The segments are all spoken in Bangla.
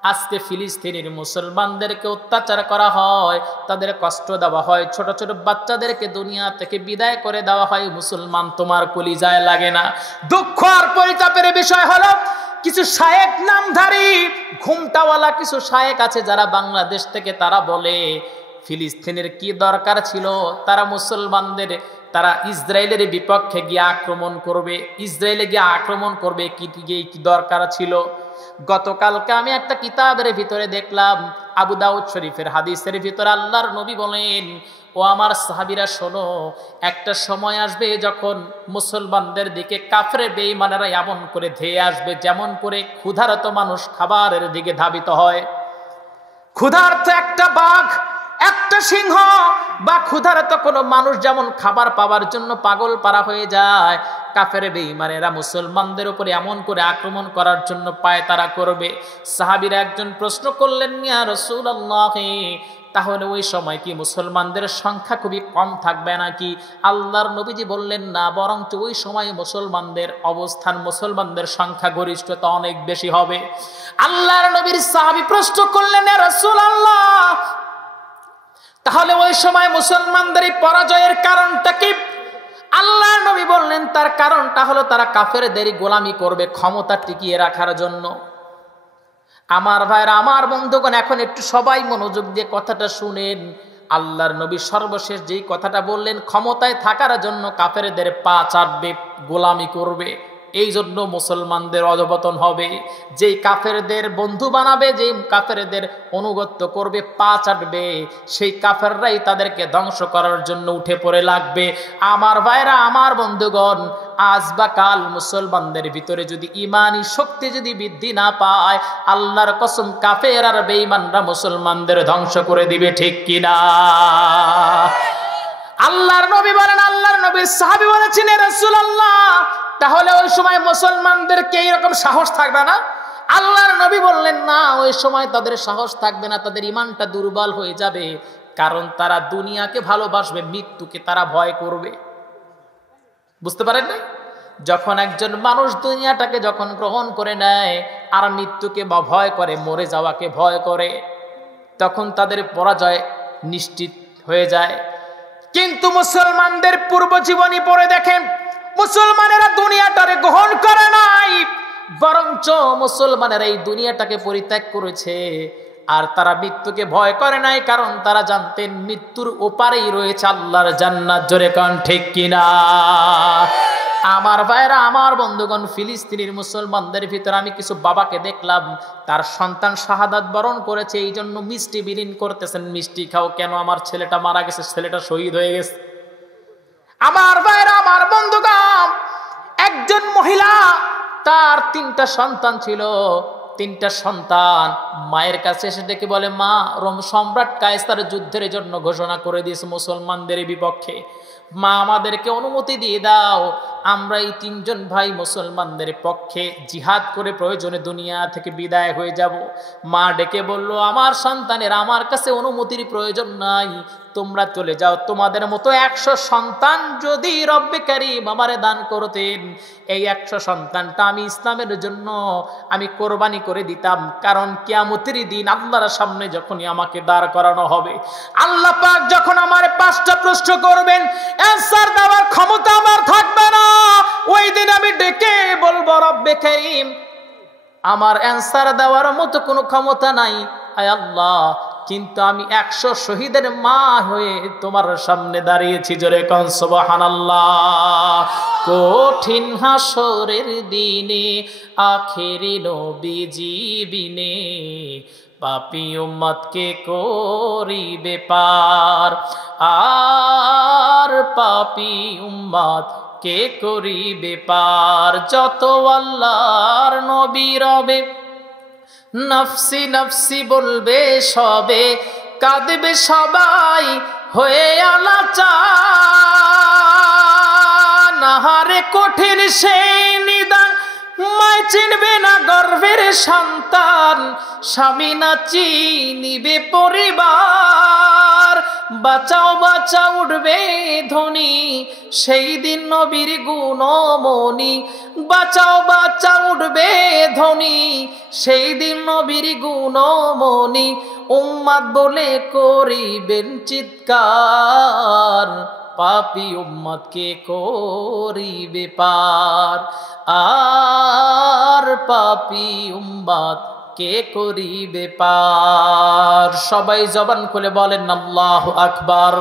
আজকে ফিলিস্তিনের মুসলমানদেরকে অত্যাচার করা হয়, তাদের কষ্ট দেওয়া হয়, ছোট ছোট বাচ্চাদেরকে দুনিয়া থেকে বিদায় করে দেওয়া হয়। মুসলমান তোমার কলিজায় লাগে না? দুঃখ আর পরিতাপের বিষয় হলো কিছু শায়েক নামধারী ঘুমটাওয়ালা কিছু শায়েক আছে যারা বাংলাদেশ থেকে তারা বলে ফিলিস্তিনের কি দরকার ছিল, তারা মুসলমানদের তারা ইসরায়েলের বিপক্ষে গিয়ে আক্রমণ করবে, ইসরায়েলে গিয়ে আক্রমণ করবে, কি দরকার ছিল। গতকালকে আমি একটা কিতাবের ভিতরে দেখলাম, আবু দাউদ শরীফের হাদিসের ভিতরে আল্লাহর নবী বলেন, ও আমার সাহাবীরা শোনো, একটা সময় আসবে যখন মুসলমানদের দিকে কাফের বেঈমানেরা এমন করে ধেয়ে আসবে যেমন করে ক্ষুধার্ত মানুষ খাবারের দিকে ধাবিত হয়। ক্ষুধার্ত একটা বাঘ, একটা সিংহ বা ক্ষুধার্ত কোনো মানুষ যেমন খাবার পাওয়ার জন্য পাগল পারা হয়ে যায়, কাফের বেঈমানেরা মুসলমানদের উপরে এমন করে আক্রমণ করার জন্য পায়তারা করবে। সাহাবীরা একজন প্রশ্ন করলেন, ইয়া রাসূলুল্লাহ, তাহলে ওই সময় কি মুসলমানদের সংখ্যা খুবই কম থাকবে নাকি? আল্লাহর নবীজি বললেন, না, বরঞ্চ ওই সময় মুসলমানদের অবস্থান, মুসলমানদের সংখ্যা গরিষ্ঠতা অনেক বেশি হবে। আল্লাহর নবীর সাহাবী প্রশ্ন করলেন, ইয়া রাসূলুল্লাহ, তাহলে ওই সময় মুসলমানদের এই পরাজয়ের কারণটা কি? আল্লাহর নবী বললেন, তার কারণটা হলো তারা কাফেরদের গোলামি করবে ক্ষমতা টিকিয়ে রাখার জন্য। আমার ভাইরা, আমার বন্ধুগণ, এখন একটু সবাই মনোযোগ দিয়ে কথাটা শুনেন। আল্লাহর নবী সর্বশেষ যেই কথাটা বললেন, ক্ষমতায় থাকার জন্য কাফেরদের পা চাটবে, গোলামি করবে, এই জন্য মুসলমানদের অধপতন হবে। যেই কাফেরদের বন্ধু বানাবে, যেই কাফেরদের অনুগত্য করবে, পা চাটবে, সেই কাফেররাই তাদেরকে ধ্বংস করার জন্য উঠে পড়ে লাগবে। আমার ভাইরা, আমার বন্ধুগণ, আজ বা কাল মুসলমানদের ভিতরে যদি ইমানি শক্তি যদি বৃদ্ধি না পায়, আল্লাহর কসম কাফের আর বেঈমানরা মুসলমানদের ধ্বংস করে দিবে, ঠিক কিনা? আল্লাহর নবী বলেন, আল্লাহর নবীর সাহাবী বলেছেন, ইয়া রাসূলুল্লাহ, তাহলে ওই সময় মুসলমানদেরকে এইরকম সাহস থাকবে না? আল্লাহর নবী বললেন, না, ওই সময় তাদের সাহস থাকবে না, তাদের ইমানটা দুর্বল হয়ে যাবে, কারণ তারা দুনিয়াকে ভালোবাসবে, মৃত্যুকে তারা ভয় করবে। বুঝতে পারেন না? যখন একজন মানুষ দুনিয়াটাকে যখন গ্রহণ করে নেয় আর মৃত্যুকে বা ভয় করে, মরে যাওয়াকে ভয় করে, তখন তাদের পরাজয় নিশ্চিত হয়ে যায়। কিন্তু মুসলমানদের পূর্ব জীবনী পড়ে দেখেন, মুসলমানেরা দুনিয়াটাকে গ্রহণ করে নাই, বরঞ্চ মুসলমানেরা এই দুনিয়াটাকে পরিত্যাগ করেছে। আর তারা মৃত্যুকে ভয় করে নাই, কারণ তারা জানতেন মৃত্যুর ওপারেই রয়েছে আল্লাহর জান্নাত। জোরে কান, ঠিক কিনা? আমার ভাইরা, আমার বন্ধুগণ, ফিলিস্তিনের মুসলমানদের ভিতরে আমি কিছু বাবাকে দেখলাম, তার সন্তান শাহাদাত বরণ করেছে, এই জন্য মিষ্টি বিলীন করতেছেন। মিষ্টি খাও কেন? আমার ছেলেটা মারা গেছে, ছেলেটা শহীদ হয়ে গেছে। আমার ভাইরা, আমার বন্ধুগণ, একজন মহিলা, তার 3টা সন্তান ছিল। 3টা সন্তান মায়ের কাছে এসে ডেকে বলে, মা, রোম সম্রাট কায়সার যুদ্ধের জন্য ঘোষণা করে দিয়েছে মুসলমানদের বিপক্ষে, মা আমাদেরকে অনুমতি দিয়ে দাও, আমরা এই 3জন ভাই মুসলমানদের পক্ষে জিহাদ করে প্রয়োজনে দুনিয়া থেকে বিদায় হয়ে যাব। মা ডেকে বলল, আমার সন্তানের, আমার কাছে অনুমতির প্রয়োজন নাই, তোমরা চলে যাও। তোমাদের মতো 100 সন্তান যদি রব্বে কারীম আমারে দান করতেন, এই 100 সন্তানটা আমি ইসলামের জন্য আমি কোরবানি করে দিতাম। কারণ কিয়ামতের দিন আল্লাহর সামনে যখনই আমাকে দাঁড় করানো হবে, আল্লাহ পাক যখন আমার 5টা প্রশ্ন করবেন, অ্যানসার দেওয়ার ক্ষমতা আমার থাকবে না। ওই দিন আমি ডেকে বলবো, রব্বে কারীম, আমার অ্যানসার দেওয়ার মতো কোনো ক্ষমতা নাই, আয় আল্লাহ, কিন্তু আমি 100 শহীদের মা হয়ে তোমার সামনে দাঁড়িয়েছি। জোরে কোন সুবহানাল্লাহ। কঠিন হাসরের দিনে আখেরি নবীজি বিনে পাপী উম্মতকে করিবে পার, আর পাপী উম্মত কে করিবে পার। যত আল্লাহর নবী রবে, নফসি নফসি বলবে সবে, কাঁদবে সবাই হয়ে আলাচান। আহারে কঠিন সেই নিদান, মায় চিনবে না গর্ভের সন্তান, স্বামী না চিনিবে পরিবার, বাঁচাও বাঁচাও উঠবে ধ্বনি সেই দিন নবীর গুণমণি, বাঁচাও বাঁচাও উঠবে ধ্বনি সেই দিন নবীর গুণমণি, উম্মাদ বলে করিবেন চিৎকার, পাপী উম্মত কে করিবে পার, আর পাপী উম্মত কে করিবে পার। সবাই জবান খুলে বলেন আল্লাহু আকবার।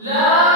لا